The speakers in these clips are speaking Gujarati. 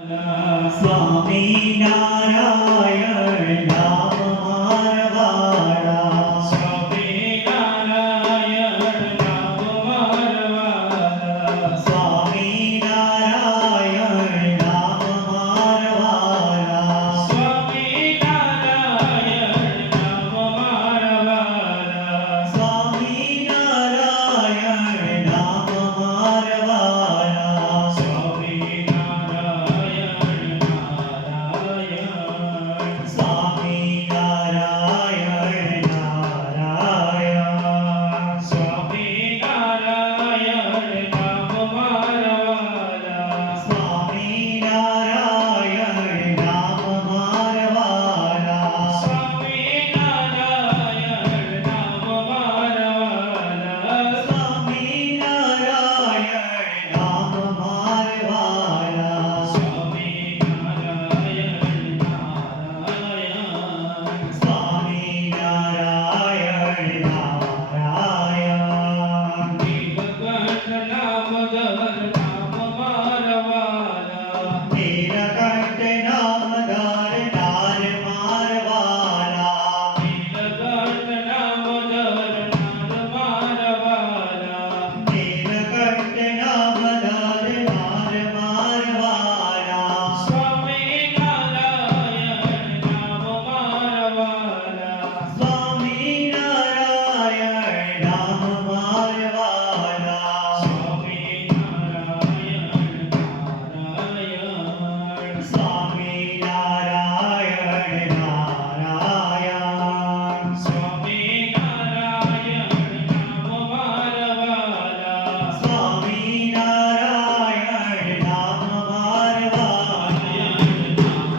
સ્વામી નારાયણ નામ મારવાળા. સ્વામી નારાયણ નામ મારવાળા. સ્વામી નારાયણ નામ મારવાળા. સ્વામી નારાયણ નામ મારવાળા. સ્વામી નારાયણ નામ મારવાળા. સ્વામી નારાયણ નારાયણ. સ્વામી નારાયણ નારાયણ. સ્વામી નારાયણ નામ મારવાળા. સ્વામી નારાયણ નામ મારવાળા. સ્વામી નારાયણ નામ મારવાળા. સ્વામી નારાયણ નામ મારવાળા. સ્વામી નારાયણ નારાયણ. સ્વામી નારાયણ નારાયણ. નીલકંઠ નામધર નામ મારવાળા. નીલકંઠ નામધર નાર મારવાળા. નીલકંઠ નામધર નામ મારવાળા. નીલકંઠ નામધર નાર મારવાળા. સ્વામી નારાયણ નામ મારવાળા. સ્વામી નારાયણ નામ મારવાળા. સ્વામી નારાયણ નારાયણ. સ્વામી નારાયણ નારાયણ. સ્વામી નારાયણ નામ મારવાળા. સ્વામી નારાયણ નામ મારવાળા.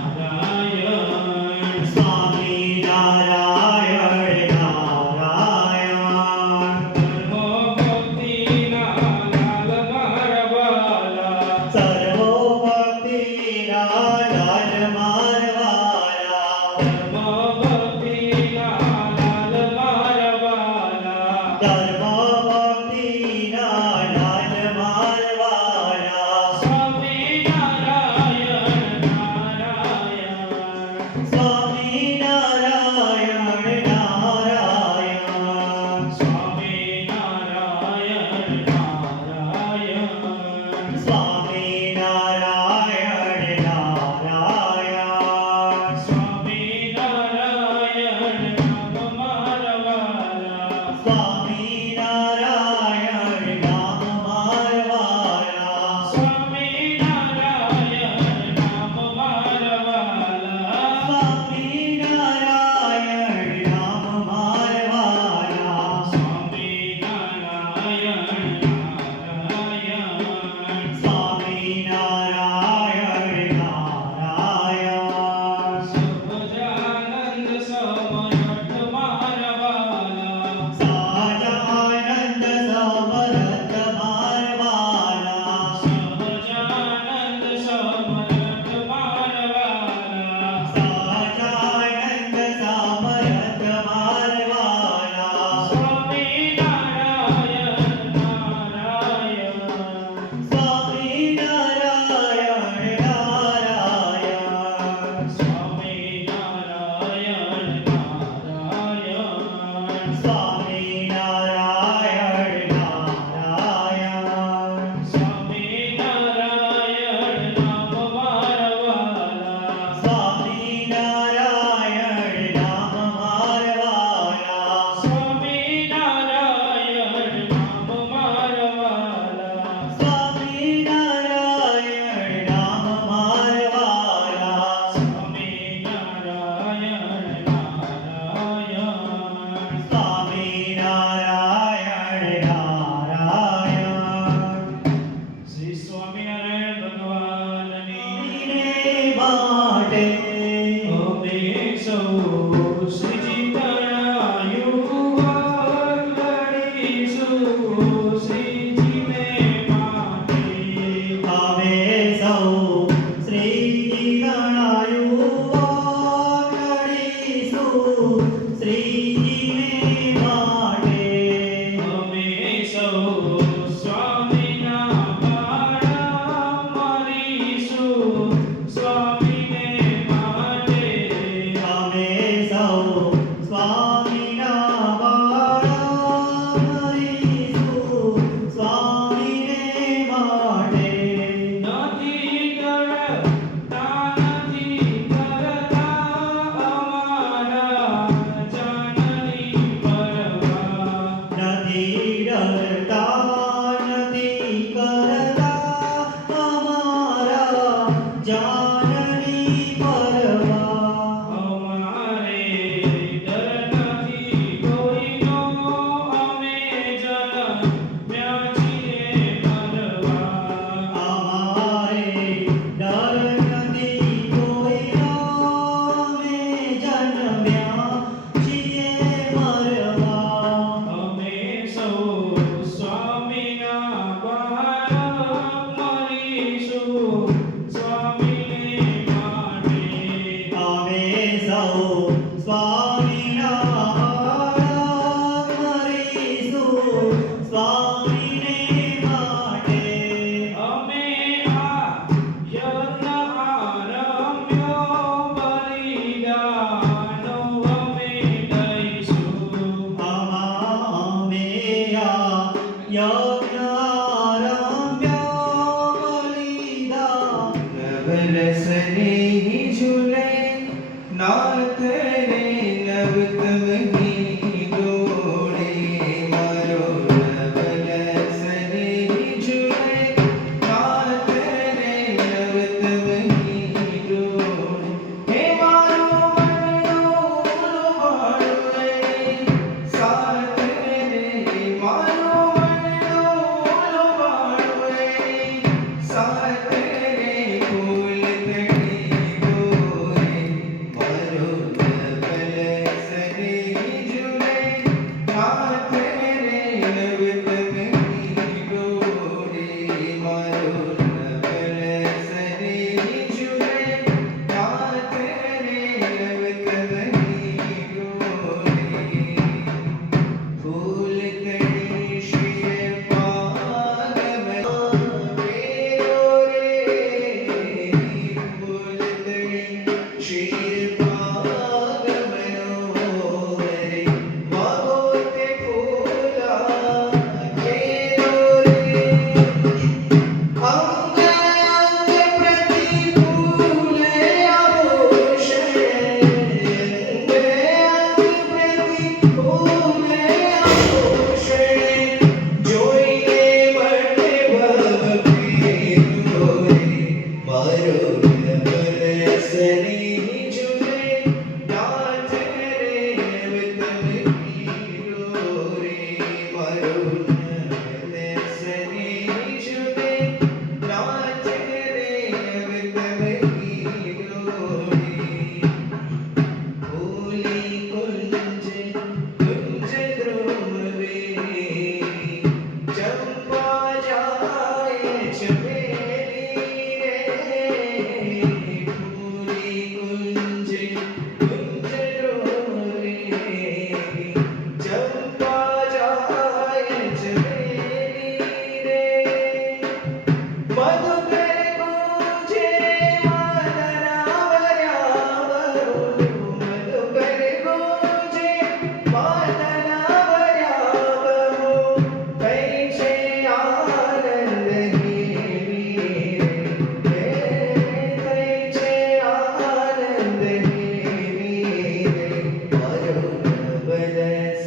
નારાયણ. સ્વામી નારાયણ નારાયણ. ધર્મો ભક્તિના લાલ મારવાળા. સર્વો ભક્તિના લાલ મારવાળા. ધર્મો ભક્તિના લાલ મારવાળા. ધર્મ ભક્તિના લાલ મારવાળા. સ્વામી નારાયણ નારાયણ. સ્વામી નારાયણ નારાયણ. સ્વામી નારાયણ નારાયણ. સ્વામી નારાયણ નારાયણ. સ્વામી નારાયણ નામ મારવાળા. સ્વામી નારાયણ નામ મારવાળા. સ્વામી નારાયણ નામ મારવાળા. સ્વામી નારાયણ નામ મારવાળા. સ્વામી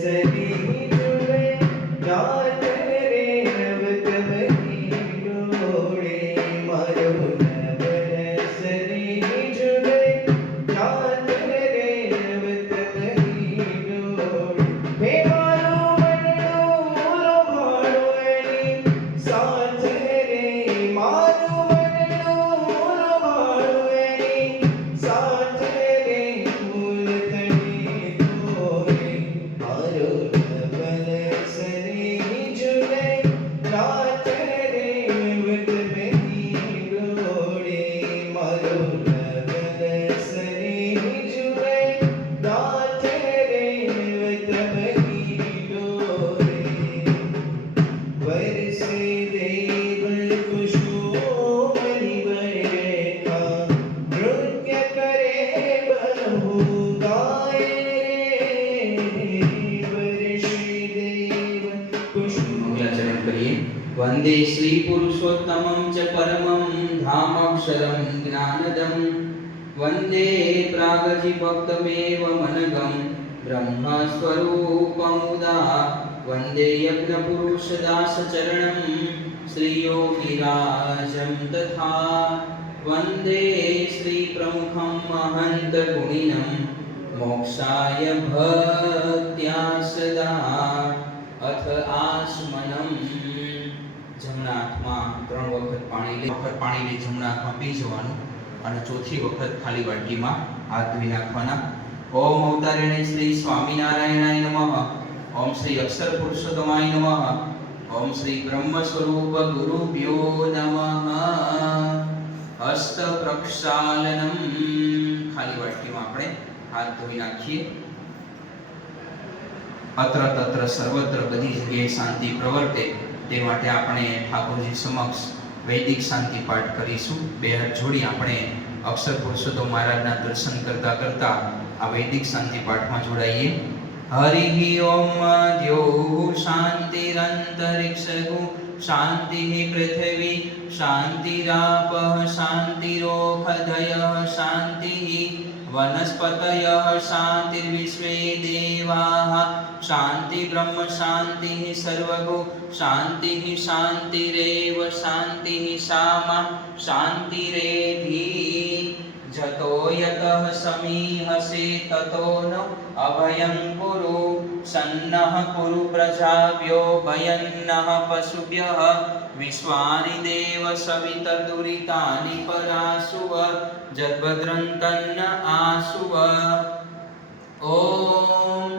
સરી જુએ નાથ રે નવતમની ડોળે મારો નવલ સરી જુએ નાથ રે નવતમની ડોળે હે મારો મનડો મારો એની સાથ રે મારો મનડો મારો એની સાથ રે ફૂલ તળે તોરે મારો નવલ સરી જુએ નાથ રે નવતમની ડોળે મારો નવલ સરી જુએ નાથ રે નવતમની ડોળે વરસે દેવ કુસુમની બરખા નૃત્ય કરે બહુ ગાય વરસે દેવ કુસુમ આચરણ કરીએ. વંદે શ્રી પુરુષોત્તમં ચ પરમં ધામક્ષરં જ્ઞાનદમ વંદે પ્રાગજીભક્તમેવ મનગં બ્રહ્મ સ્વરૂપમુદા વંદે યજ્ઞપુરુષદાસચરણં શ્રીયોગિરાજં તથા વંદે શ્રી પ્રમુખં મહંત ગુણિનં મોક્ષાય ભક્ત્યા સદા અથ આસ્મનમ. જમણા હાથમાં 3 વખત પાણી લઈ જમણા હાથમાં પી જવાનું અને ચોથી વખત ખાલી વાટકીમાં હાથ ધોઈ નાખવાના. ઓમ અવતારિણે શ્રી સ્વામિનારાયણાય નમઃ. ઓમ શ્રી અક્ષર પુરુષોત્તમાય નમઃ. ઓમ શ્રી બ્રહ્મ સ્વરૂપ ગુરુભ્યો નમઃ. હસ્ત પ્રક્ષાલનમ. ખાલી વાટકીમાં આપણે હાથ ધોઈ નાખીએ. અત્ર તત્ર સર્વત્ર બધી જગ્યાએ શાંતિ પ્રવર્તે તે માટે આપણે ઠાકોરજી સમક્ષ વૈદિક શાંતિ પાઠ કરીશું. બે હાથ જોડી આપણે અક્ષર પુરુષોત્તમ મહારાજના દર્શન કરતા કરતા આ વૈદિક શાંતિ પાઠમાં જોડાઈએ. હરિ ઓમ દ્યો શાંતિરંતરિક્ષગુ શાંતિઃ પૃથ્વી શાંતિરાપઃ શાંતિરોષધયઃ શાંતિઃ વનસ્પતયઃ શાંતિર્વિશ્વે દેવાઃ શાંતિ બ્રહ્મ શાંતિઃ સર્વગો શાંતિઃ શાંતિરેવ શાંતિઃ સામા શાંતિરેધિ જતો યતઃ સમીહસે તતો ન અભયં કુરુ સન્નઃ કુરુ પ્રજાભ્યો ભયન્નઃ પશુભ્યઃ વિશ્વાનિ દેવ સવિતર્દુરિતાનિ પરાસુવ જદ્ભદ્રં તન્ન આસુવ. ઓમ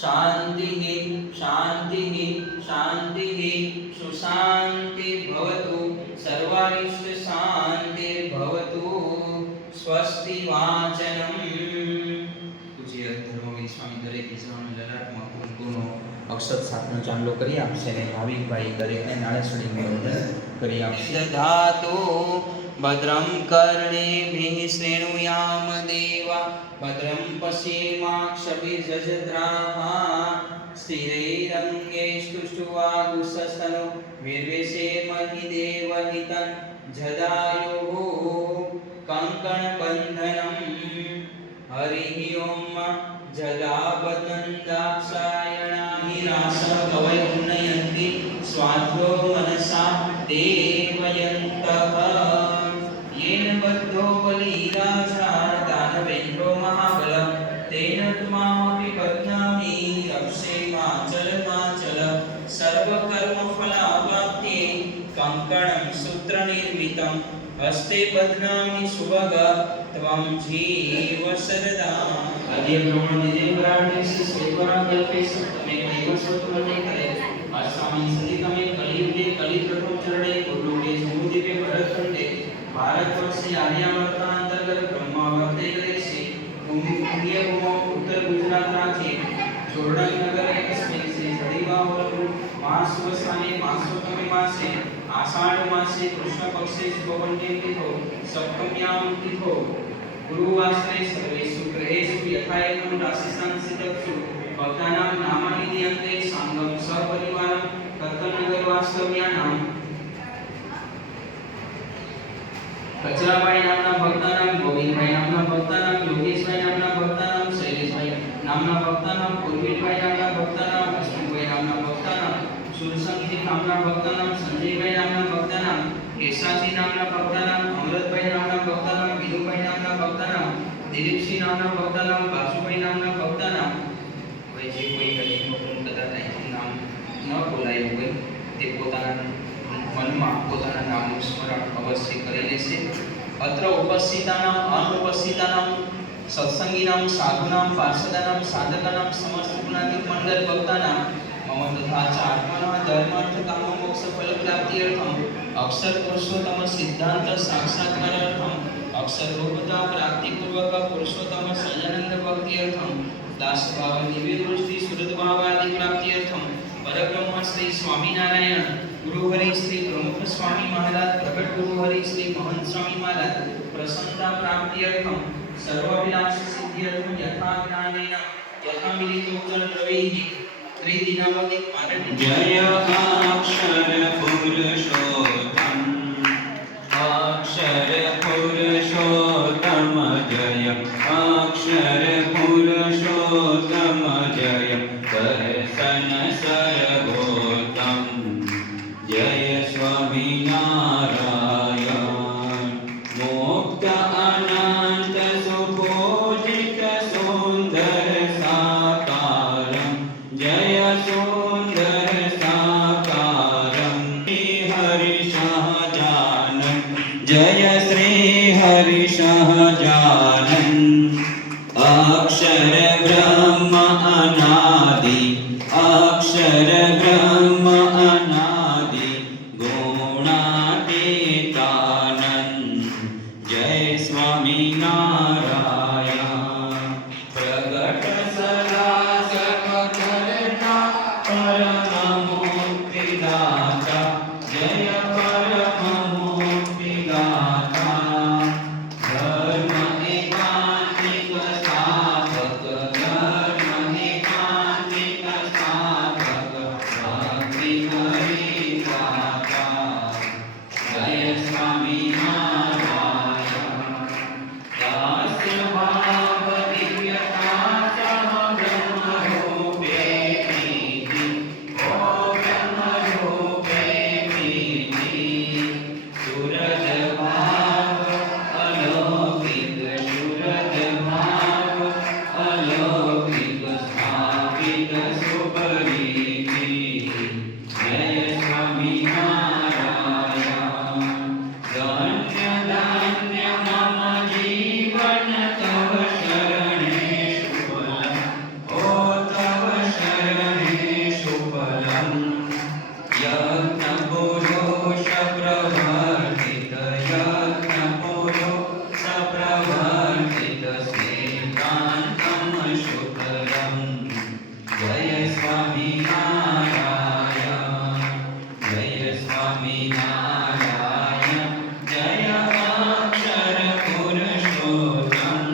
શાંતિઃ શાંતિઃ શાંતિઃ સુશાંતિર્ભવતુ સર્વારિષ્ટ શાંતિર્ભવતુ. સ્વસ્તિ વાચનમ. પૂજ્ય ધર્મવીર સ્વામી દરેક ઈશ્વરનો લલાટમાં કુમકુમનો અક્ષત સાથનો ચાંદલો કરી આપશે અને ભાવિકભાઈ દરેકને નાળેસળી મેળવણી કરી આપશે. ધાતુ ભદ્રં કર્ણેભિઃ શ્રેણુયામ દેવા ભદ્રં પશ્યેમાક્ષભિર્જજત્રાः સ્થિરૈરङ्गैस्तुष्टुवागुंसस्तनो निर्विशेमहि देवहितं जदायुः कंकणबन्धनं. हरिः ओम जदाबदन्दाक्षायणानि रासकवय उन्नयन्ति स्वाध्यो मनसा देवयन्तः. येन बद्धो बलिराजादानवेन्द्रो महाबलः तेन त्वामपि बध्नामि रक्षेमाचल सर्वकर्मफलावाप्त्यै कंकणं सूत्रनिर्मितं हस्ते बध्नामि सुभग त्वं जीव शरदा. आद्य ब्रह्म निदेवराणेषु सेवराकल्पेषु तमे देवस्वत्वने करे अस्वामी सदितमे कलियुगे कलिप्रथम चरणे गुरुगे जम्बूद्वीपे भरतखंडे भारतवर्षे आर्यावर्तांतर्गत ब्रह्मावर्ते देशे भूमिपुण्य भूमौ उत्तर गुजरात राज्ये जोरडंग नगरे अस्मिन् श्री जडिवावलु मासवसाने मासोत्तमे मासे आषाढ़ मासे कृष्ण पक्षे शुभपंचे तिथौ सप्तम्यां तिथौ गुरुवासरे सर्वेषु ग्रहेषु यथाएवं राशिस्थान सिद्धक्षु भक्तानां नामानि दीयन्ते सांगं सपरिवारं कर्तनगर वास्तव्यानां कचराबाई नामना भक्तानां गोविंदभाई नामना भक्तानां योगेशभाई नामना भक्तानां शैलेशभाई नामना નામના ભક્તાનામ, ઉર્મિલભાઈ નામના ભક્તાનામ, હસમુખભાઈ નામના ભક્તાનામ, સુરસંગજી નામના ભક્તાનામ, સંજયભાઈ નામના ભક્તાનામ, કેશાજી નામના ભક્તાનામ, અમૃતભાઈ નામના ભક્તાનામ, વિનુભાઈ નામના ભક્તાનામ, દિલીપસિંહ નામના ભક્તાનામ, બાસુભાઈ નામના ભક્તાનામ. હવે જે કોઈ હરિભક્તનું કદાચ અહીંથી નામ ન બોલાયું હોય તે પોતાના મનમાં પોતાના નામનું સ્મરણ અવશ્ય કરી લેશે. અત્ર ઉપસ્થિતાનામ અનુપસ્થિતાનામ સત્સંગીનામ સાધુનામ પાર્ષદાનામ સાધકાનામ સમસ્ત ગુણાતીત મંડળ ભક્તાનામ મમ તથા ચાત્મનઃ ધર્માર્થ કામ મોક્ષ ફલ પ્રાપ્ત્યર્થમ અક્ષર પુરુષોત્તમ સિદ્ધાંત સાક્ષાત્કારાર્થમ અક્ષર રૂપતા પ્રાપ્તિ પૂર્વક પુરુષોત્તમ સજાનંદ ભક્ત્યર્થમ દાસ ભાવ દિવ્ય દૃષ્ટિ સુરત ભાવ આદિ પ્રાપ્ત્યર્થમ પરબ્રહ્મ શ્રી સ્વામિનારાયણ ગુરુ હરિ શ્રી પ્રમુખ સ્વામી મહારાજ પ્રગટ ગુરુ હરિ શ્રી મહંત સ્વામી મહારાજ પ્રસન્નતા પ્રાપ્ત્યર્થમ સર્વાભિલાષ સિદ્ધ્યર્થમ યથા જ્ઞાનેન યથા મિલિતો જન રવિઃ ત્રિદિનાવધિ પારણ્ય જય અક્ષર પુરુષોત્તમ અક્ષર પુરુષોત્તમ જય અક્ષર પુરુષોત્તમ જય દર્શન સર્વોત્તમ જય સ્વામિનારાયણ મુક્ત અનંત સુપૂજિત સુંદર સાકારમ જય સુંદર સાકારમ હરિ સહજાનંદ જય શ્રી હરિ સહજાનંદ અક્ષર બ્રહ્મ અનાદિ અક્ષર બ્રહ્મ અનાદિ ગુણાતીતાનંદ જય સ્વામિનારાયણ પ્રગટ સદા સર્વકર્તા પરમ મુક્તિદાતા જય પરમ મુક્તિદાતા ધર્મ એકાંતિક સ્થાપક ધર્મ એકાંતિક સ્થાપક ભક્તિ હરિ દાતા જય સ્વામિનારાયણ દાસ્ય ભાવ દિવ્યતા બ્રહ્મ રૂપે પ્રીતિ ઓ બ્રહ્મ રૂપે પ્રીતિ સુરત ભાવ અલૌકિક સુરત ભાવ અલૌકિક સ્થાપિત સુપરીતિ જય સ્વામિનારાયણ ધન્ય ધન્ય મમ જીવન તવ શરણે શુભલમ ઓ તવ શરણે શુભલમ યજ્ઞ પુરુષ પ્રવર્તિત યજ્ઞ પુરુષ પ્રવર્તિત શ્રીકાંતમ શુકરમ જય સ્વામિનારાયણ જય સ્વામિનારાયણ જય અક્ષર પુરુષોત્તમ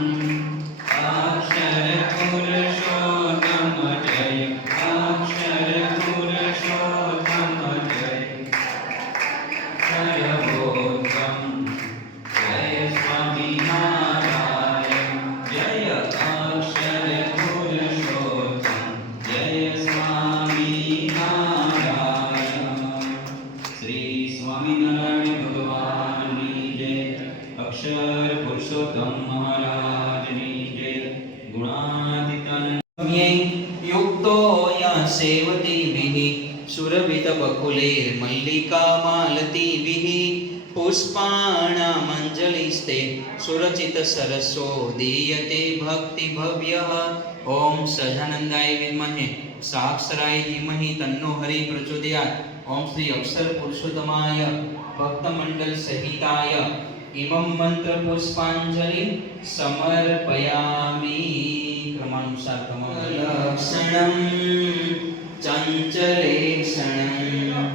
અક્ષર પુરુષોત્તમ જય અક્ષર પુરુષોત્તમ જય સર્વોત્તમ જય સ્વામિનારાયણ જય અક્ષર પુરુષોત્તમ જય સ્વામિનારાયણ શ્રી સ્વામિનારાયણ ભગવાનની જય અક્ષર પુરુષોત્તમ મહારાજની જય ગુણાતીતાનંદ યુક્તો યા સેવતીભિઃ સુરભિતબકુલૈર્મલ્લિકા માલતીભિઃ પુષ્પાણામંજલિસ્તે સુરચિત સરસો દીયતે ભક્તિ ભવ્યઃ ઓમ સહજાનંદાય વિદ્મહે સાક્ષરાય ધીમહિ તન્નો હરિ પ્રચોદયાત ઓમ શ્રી અક્ષર પુરુષોત્તમાય ભક્તમંડળ સહિતાય ઇમં મંત્ર પુષ્પાંજલિ સમર્પયામિ. ક્રમાનુસાર કમલક્ષણં ચંચલેક્ષણં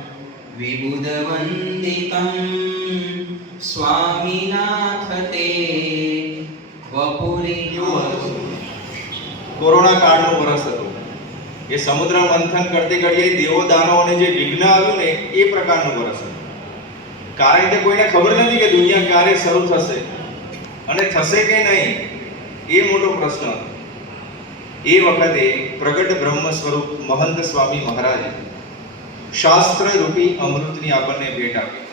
વિબુધવંદિतं સ્વામિનાથ તે વપુરી. કોરોના કાળનું વર્ષ હતું એ સમુદ્ર મંથન કરતી ઘડીએ દેવો દાનવોને જે વિઘ્ન આવ્યું ને એ પ્રકારનું વર્ષ હતું. કારણ કે કોઈને ખબર નથી કે દુનિયા ક્યારે શરૂ થશે અને થશે કે નહીં એ મોટો પ્રશ્ન હતો. એ વખતે પ્રગટ બ્રહ્મ સ્વરૂપ મહંત સ્વામી મહારાજે શાસ્ત્ર રૂપી અમૃતની આપણને ભેટ આપી.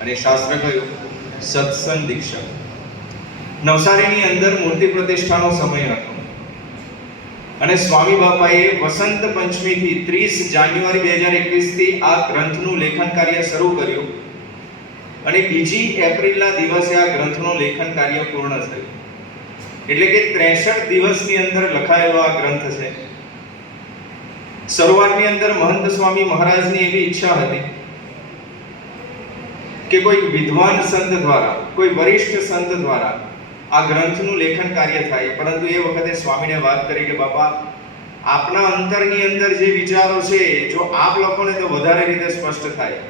અને શાસ્ત્ર કયું? સત્સંગ દીક્ષા. નવસારીની અંદર મૂર્તિ પ્રતિષ્ઠાનો સમય હતો અને સ્વામી બાપાએ વસંત પંચમીથી 30 જાન્યુઆરી 2021 થી આ ગ્રંથનું લેખન કાર્ય શરૂ કર્યું અને 2 એપ્રિલના દિવસે આ ગ્રંથનું લેખન કાર્ય પૂર્ણ થયું. એટલે કે 63 દિવસની અંદર લખાયેલો આ ગ્રંથ છે. શરૂઆતની અંદર મહંત સ્વામી મહારાજની એવી ઈચ્છા હતી કે કોઈ વિદ્વાન સંત દ્વારા, કોઈ વરિષ્ઠ સંત દ્વારા આ ગ્રંથનું લેખન કાર્ય થાય. પરંતુ એ વખતે સ્વામીને વાત કરી કે બાપા, આપના અંતરની અંદર જે વિચારો છે જો આપ લોકોને તો વધારે રીતે સ્પષ્ટ થાય.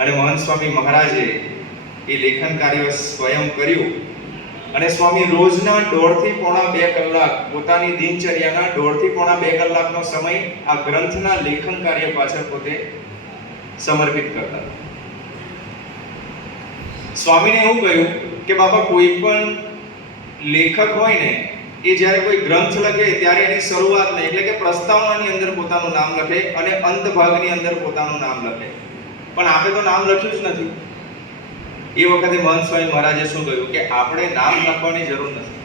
અને મહંત સ્વામી મહારાજે એ લેખન કાર્ય સ્વયં કર્યું અને સ્વામી રોજના 1.5 થી પોણા 2 કલાક પોતાની દિનચર્યાના 1.5 થી પોણા 2 કલાકનો સમય આ ગ્રંથના લેખન કાર્ય પાછળ પોતે સમર્પિત કરતા. સ્વામીને એવું કહ્યું કે બાપા, કોઈ પણ લેખક હોય ને એ જ્યારે કોઈ ગ્રંથ લખે ત્યારે એની શરૂઆતમાં એટલે કે પ્રસ્તાવનાની અંદર પોતાનું નામ લખે અને અંત ભાગની અંદર પોતાનું નામ લખે. પણ આપણે તો નામ લખ્યું જ નથી. એ વખતે મહંત સ્વામી મહારાજે શું કહ્યું કે આપણે નામ લખવાની જરૂર નથી.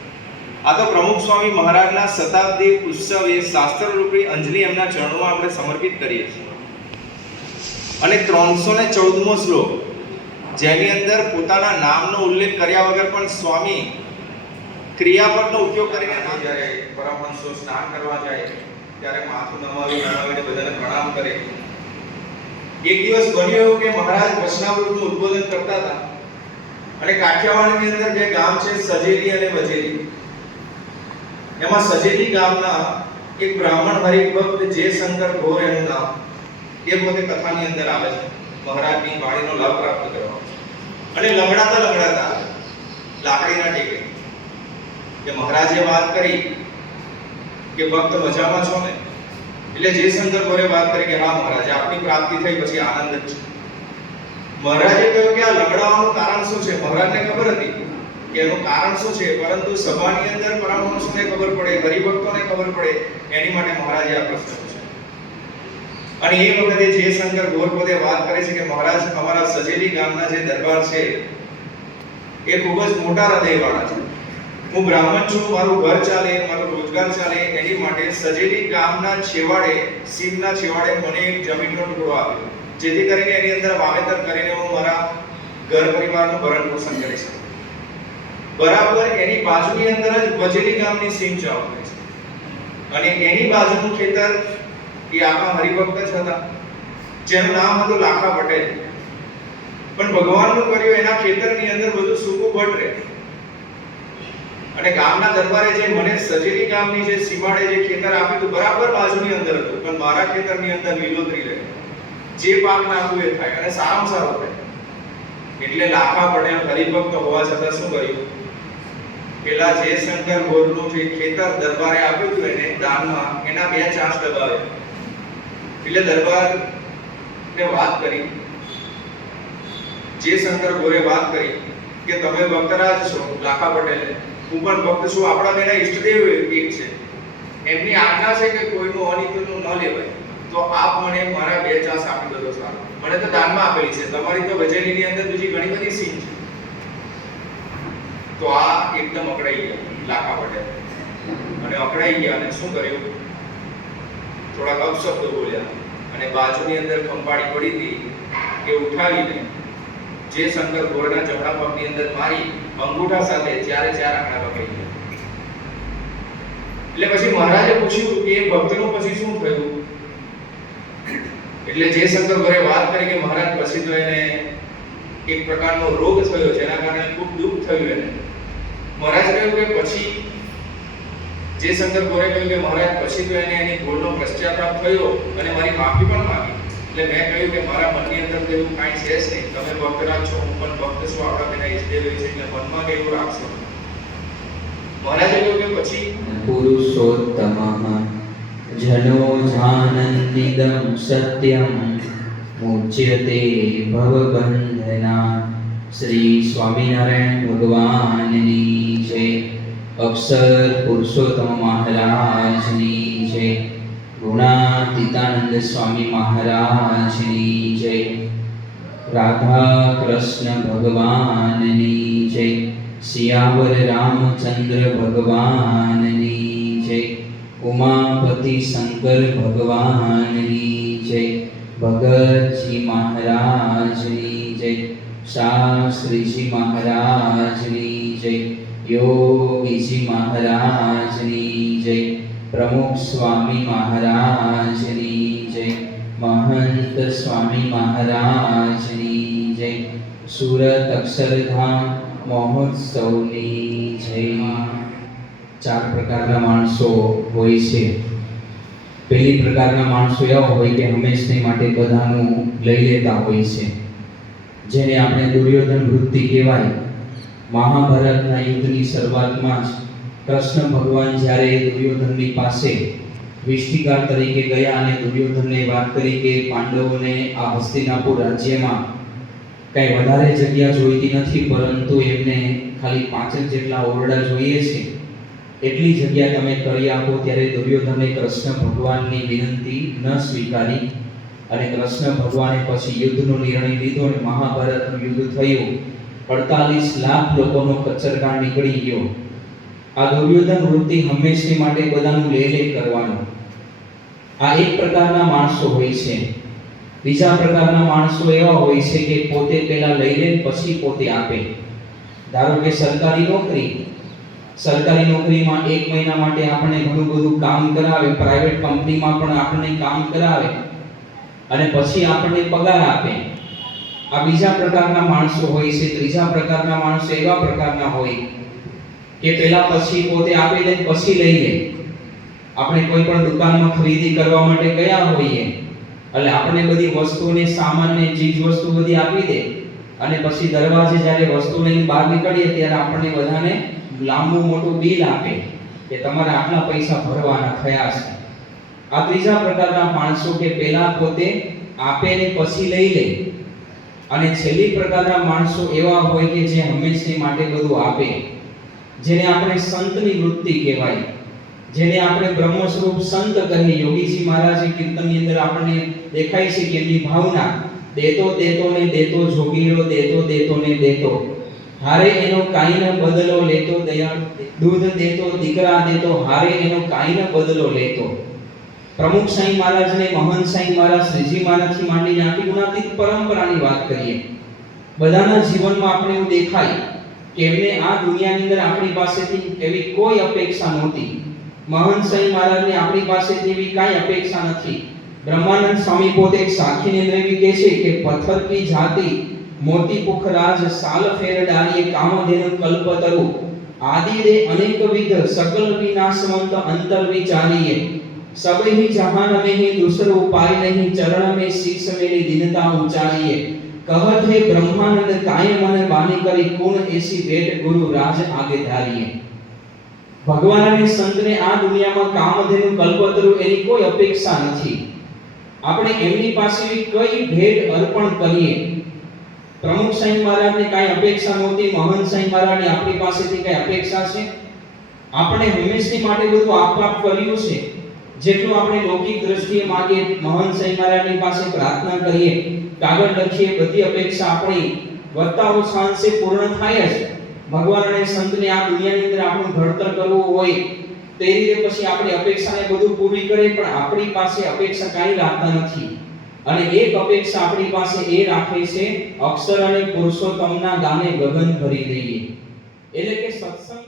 આ તો પ્રમુખ સ્વામી મહારાજના શતાબ્દી ઉત્સવે શાસ્ત્રરૂપી અંજલિ એમના ચરણોમાં આપણે સમર્પિત કરીએ છીએ. અને 314મો શ્લોક જેની અંદર પોતાના નામનો ઉલ્લેખ કર્યા વગર પણ સ્વામી ક્રિયાપદનો ઉપયોગ કરીને જ્યારે પરમહંસો સ્નાન કરવા જાય ત્યારે માથું નમાવીને બધાને પ્રણામ કરે. એક દિવસ બન્યું એવું કે મહારાજ વચનામૃતનું ઉદ્બોધન કરતા હતા અને કાઠિયાવાડની અંદર જે ગામ છે સજેલી અને વજેલી, એમાં સજેલી ગામના એક બ્રાહ્મણ હરિભક્ત જે શંકર ઘોર એનું નામ, એ પોતે કથાની અંદર આવે છે મહારાજની વાણીનો લાભ પ્રાપ્ત કરવા. અને લંગડાતા લાકડીના ટેકે કે મહારાજે વાત કરી કે ભક્ત મજામાં છો ને? એટલે જે શંકર ઘોરે વાત કરી કે હા મહારાજ, આપની પ્રાપ્તિ થઈ પછી આનંદ જ છે. મહારાજે કહ્યું કે આ લંગડાવાનું કારણ શું છે? મહારાજને ખબર હતી કે એનું કારણ શું છે, પરંતુ સભાની અંદર પરમહંસોને ખબર પડે, હરિભક્તોને ખબર પડે, એની માટે મહારાજે આ પ્રશ્ન પૂછ્યો. અને એ વખતે જે શંકર ઘોર પોતે વાત કરે છે કે મહારાજ, અમારા સજેલી ગામના જે દરબાર છે એ ખૂબ જ મોટા હૃદયવાળા છે. હું બ્રાહ્મણ છું, મારું ઘર ચાલે, મારો રોજગાર ચાલે, એની માટે સજેલી ગામના છેવાડે, સીમના છેવાડે મને એક જમીનનો ટુકડો આપ્યો, જેથી કરીને એની અંદર વાવેતર કરીને હું મારા ઘર પરિવારનું ભરણ પોષણ કરી શકું. બરાબર એની બાજુની અંદર જ વજેલી ગામની સીમ ચાલતી છે અને એની બાજુનું ખેતર એ આપણા હરિભક્ત જ હતા જેનું નામ હતું લાખા પટેલ. પણ ભગવાનનું કર્યું, એના ખેતરની અંદર બધું સૂકું બટ રહે અને ગામના દરબારે જે મને સજેલી ગામની જે સીમાડે જે ખેતર આપ્યું હતું બરાબર બાજુની અંદર હતું, પણ મારા ખેતરની અંદર લીલોતરી રહે, જે પાક નાખું એ થાય અને સારામાં સારો થાય. એટલે લાખા પટેલ હરિભક્ત હોવા છતાં શું કર્યું, પેલા જે શંકર ઘોરનું જે ખેતર દરબારે આપ્યું હતું એને દાનમાં એના 2 ચાંચ દબાવ્યા. એટલે દરબારને વાત કરી, જે શંકર ઘોરે વાત કરી કે તમે ભક્તરાજ છો લાખા પટેલ, હું પણ ભક્ત છું, આપણા બેના ઈષ્ટદેવ એક છે, એમની આજ્ઞા છે કે કોઈનું અનિતનું ન લેવાય, તો આપ મને મારા 2 ચાંચ આપી દો સારું. મને તો દાનમાં આપેલી છે, તમારી તો વજેલીની અંદર બીજી ઘણી બધી સીન છે. તો આ એકદમ અકળાઈ ગયા લાખા પટેલ અને અકળાઈ ગયા અને શું કર્યું, થોડા અપશબ્દો બોલ્યા અને બાજુની અંદર ખંપાળી પડી હતી એ ઉઠાવીને જે શંકર ઘોરના જમણા પગની અંદર મારી અંગૂઠા સાથે 4 આંકડા પકડી ગયા. એટલે પછી મહારાજે પૂછ્યું કે એ ભક્તનું પછી શું થયું? એટલે જે શંકર ઘોરે વાત કરી કે મહારાજ પછી તો એને એક પ્રકારનો રોગ થયો, જેના કારણે ખૂબ દુઃખ થયું એને. મહારાજ કહ્યું કે પછી જે શંકર ઘોરે કહ્યું કે મહારાજ પછી તો એને એની ભૂલનો પશ્ચાતાપ થયો અને મારી માફી પણ માંગી. એટલે મેં કહ્યું કે મારા મનની અંદર તો એવું કાંઈ છે જ નહીં, તમે ભક્તરાજ છો, હું પણ ભક્ત છું, આપણા બેના ઈષ્ટદેવ છે, એટલે મનમાં કે એવું રાખશો. મહારાજે કહ્યું કે પછી પુરુષોત્તમઃ જનો જાનન્નિદં સત્યમ મુચ્યતે ભવબંધના. શ્રી સ્વામિનારાયણ ભગવાનની જય. અક્ષર પુરુષોત્તમ મહારાજની જય, ગુણાતીતાનંદ સ્વામી મહારાજની જય, રાધા કૃષ્ણ ભગવાનની જય, સિયાવર રામચંદ્ર ભગવાનની જય, ઉમાપતિ શંકર ભગવાનની જય, ભગતજી મહારાજની જય, શાસ્ત્રીજી મહારાજની જય, યોગીજી મહારાજની જય, પ્રમુખ સ્વામી મહારાજની જય, મહંત સ્વામી મહારાજની જય, સુરત અક્ષરધામ મહોત્સવની જય. 4 પ્રકારના માણસો હોય છે. પહેલી પ્રકારના માણસો એવા હોય કે હંમેશની માટે બધાનું લઈ લેતા હોય છે, જેને આપણે દુર્યોધન વૃત્તિ કહેવાય. મહાભારતના યુદ્ધની શરૂઆતમાં જ કૃષ્ણ ભગવાન જ્યારે દુર્યોધનની પાસે વિષ્ટિકાર તરીકે ગયા અને દુર્યોધનને વાત કરી કે પાંડવોને આ હસ્તિનાપુર રાજ્યમાં કઈ વધારે જગ્યા જોઈતી નથી, પરંતુ એમને ખાલી 5 જેટલા ઓરડા જોઈએ છે, એટલી જગ્યા તમે કરી આપો. ત્યારે દુર્યોધને કૃષ્ણ ભગવાનની વિનંતી ન સ્વીકારી અને કૃષ્ણ ભગવાને પછી યુદ્ધનો નિર્ણય લીધો અને મહાભારતનું યુદ્ધ થયું. 48 લાખ લોકોનો કચરગાળ નીકળી ગયો. આ દુર્યોધન વૃત્તિ હંમેશની માટે બધાનું લે કરવાનું. આ એક પ્રકારના માણસો હોય છે. બીજા પ્રકારના માણસો એવા હોય છે કે પોતે પહેલા લઈ લે પછી પોતે આપે. ધારો કે સરકારી નોકરીમાં 1 મહિના માટે આપણે ઘણું બધું કામ કરાવે, પ્રાઇવેટ કંપનીમાં પણ આપણને કામ કરાવે અને પછી આપણને પગાર આપે. આ બીજા પ્રકારના માણસો હોય છે. ત્રીજા પ્રકારના માણસો એવા પ્રકારના હોય કે પહેલા પછી પોતે આપી દે પછી લઈ લે. આપણે કોઈ પણ દુકાનમાં ખરીદી કરવા માટે ગયા હોઈએ એટલે આપણે બધી વસ્તુને સામાનને ચીજ વસ્તુ બધી આપી દે અને પછી દરવાજે જ્યારે વસ્તુ લઈને બહાર નીકળીએ ત્યારે આપણને બધાને લાંબુ મોટું બિલ આપે કે તમારે આટલા પૈસા ભરવાના થયા છે. આ ત્રીજા પ્રકારના માણસો કે પહેલા પોતે આપે ને પછી લઈ લે. અને છેલ્લી પ્રકારના માણસો એવા હોય કે જે હંમેશની માટે બધું આપે, જેને આપણે સંતની વૃત્તિ કહેવાય, જેને આપણે બ્રહ્મ સ્વરૂપ સંત કહીએ. યોગીજી મહારાજે કીર્તનની અંદર આપણને દેખાય છે કે એમની ભાવના દેતો દેતો ને દેતો, જોગીરો દેતો દેતો ને દેતો, હારે એનો કાઈ ન બદલો લેતો, દયાળ દૂધ દેતો દીકરા દેતો, હારે એનો કાઈ ન બદલો લેતો. પ્રમુખ સાંઈ મહારાજ ને મહંત સાંઈ મહારાજ, શ્રીજી મહારાજથી માંડીને આખી ગુણાતીત પરંપરાની વાત કરીએ, બધાના જીવનમાં આપણે એવું દેખાય કે એમને આ દુનિયાની અંદર આપણી પાસેથી એવી કોઈ અપેક્ષા નહોતી. મહંત સાંઈ મહારાજને આપણી પાસેથી એવી કાઈ અપેક્ષા નથી. બ્રહ્માનંદ સ્વામી પોતે એક સાખીની અંદર એવી કહે છે કે પથ્થર કી જાતિ મોતી પુખરાજ સાલ ફેર ડાળીએ કામધેનુ કલ્પતરુ આદિ રે અનેક વિધ સકલ વિનાશવંત અંતર વિચારીએ सबही जहान में ही दूसरो उपाय नहीं चरण में शीश मेरी दीनता उचारिए कहत है ब्रह्मानंद काय मन बानी करी कौन ऐसी भेट गुरु राज आगे धारिए. ભગવાન અને સંતને આ દુનિયામાં કામધેનુ કલ્પતરુ એની કોઈ અપેક્ષા નથી. આપણે એમની પાસે કઈ ભેટ અર્પણ કરીએ. પ્રમુખ સાંઈ મહારાજને કાઈ અપેક્ષા નહોતી, મહંત સાંઈ મહારાજને આપણી પાસેથી કઈ અપેક્ષા છે? આપણે હંમેશની માટે બધું આપવાપ કર્યું છે. જેટલું આપણે લૌકિક દ્રષ્ટિએ માંગીએ, મહંત સાંઈ મહારાજની પાસે પ્રાર્થના કરીએ, કાગળ લખીએ, બધી અપેક્ષા આપણી વત્તા ઓછા અંશે પૂર્ણ થાય જ. ભગવાન અને સંતને આ દુનિયાની અંદર આપણું ઘડતર કરવું હોય તે રીતે પછી આપણી અપેક્ષાને બધું પૂરી કરે, પણ આપણી પાસે અપેક્ષા કાંઈ રાખતા નથી. અને એક અપેક્ષા આપણી પાસે એ રાખે છે, અક્ષર અને પુરુષોત્તમના ગાને ગગન ભરી દઈએ. એટલે કે સત્સંગ